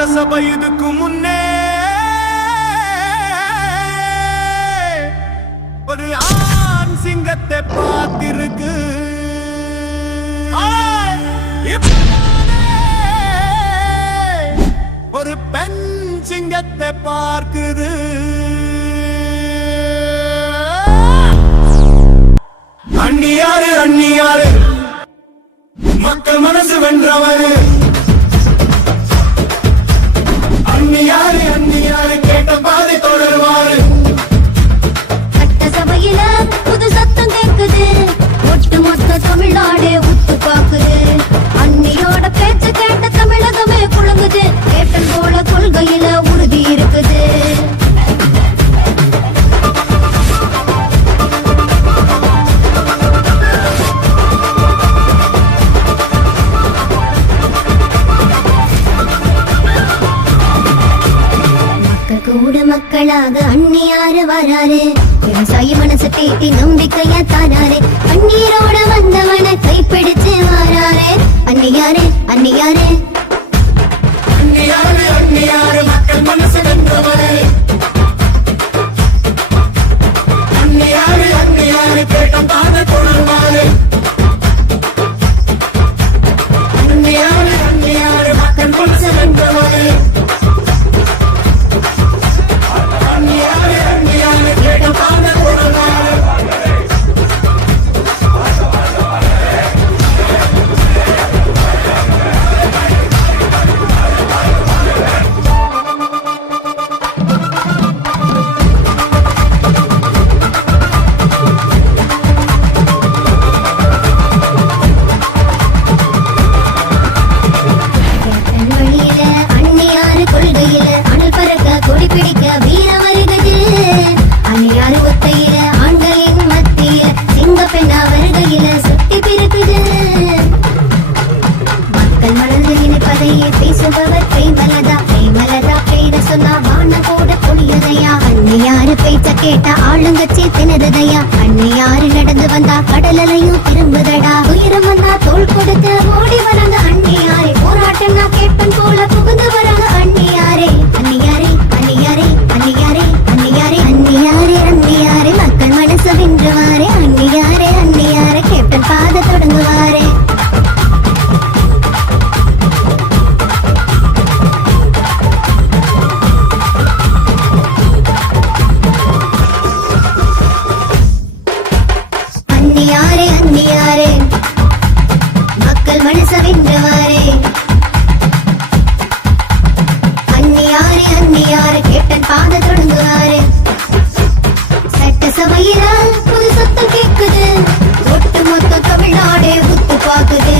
சட்டசபை இதுக்கு முன்னே ஒரு ஆண் சிங்கத்தை பார்த்திருக்கு. ஒரு பெண் சிங்கத்தை பார்க்குது. அண்ணியாரு அண்ணியாரு மக்கள் மனசு வென்றவரு. அண்ணியாரு அண்ணியாரு கேட்ட பாதை தொடருவாரு. சட்டசபையில புது சத்தம் கேக்குது. ஒட்டு மொத்த தமிழ்நாடு உத்து பாக்குது. அண்ணியோட பேச்ச கேட்ட தமிழகமே குழுங்குது. கேட்டல் போல கொள்கையில உறுதி இருக்குது. மக்களாக அண்ணியாரு வராரு. விவசாயி மனசு தேட்டி நம்பிக்கைய தாராரு. கண்ணீரோட வந்தவனை கைப்பிடிச்சு வாராரு. அண்ணியாரு அண்ணியாரு அண்ணியாரு அண்ணியாரு மக்கள் மனசு வென்றவரு. அண்ணியாரு அண்ணியாரு கேட்ட பாதை தொடருவாரு. அண்ணியாரு அண்ணியாரு மக்கள் மனசு வென்றவரு. கேட்ட ஆளுங்கச்சி திணறுதையா. அண்ணியாரு நடந்து வந்தா கடலையும் திரும்புதடா. உயிரம் வந்தா தோல் கொடுத்து ஓடி வராங்க அண்ணியாரே. போராட்டம்னா கேட்பன் போல புகுந்து வராங்க அண்ணியாரே. அண்ணியாரே அண்ணியாரே அண்ணியாரே அண்ணியாரே அண்ணியாரே அண்ணியாரே மக்கள் மனசு வென்றுவாரே. அண்ணியாரே அண்ணியாரே கேப்டன் பாத தொடங்குவாரே. அண்ணியாரே அண்ணியாரே மக்கள் மனச வென்றவாரே. அண்ணியாரே அண்ணியாரே கேப்டன் பாத தொடங்குவாரே. சட்டசபையில புது சத்தம் கேக்குது. ஒட்டு மொத்த தமிழ்நாடே உத்து பாக்குது.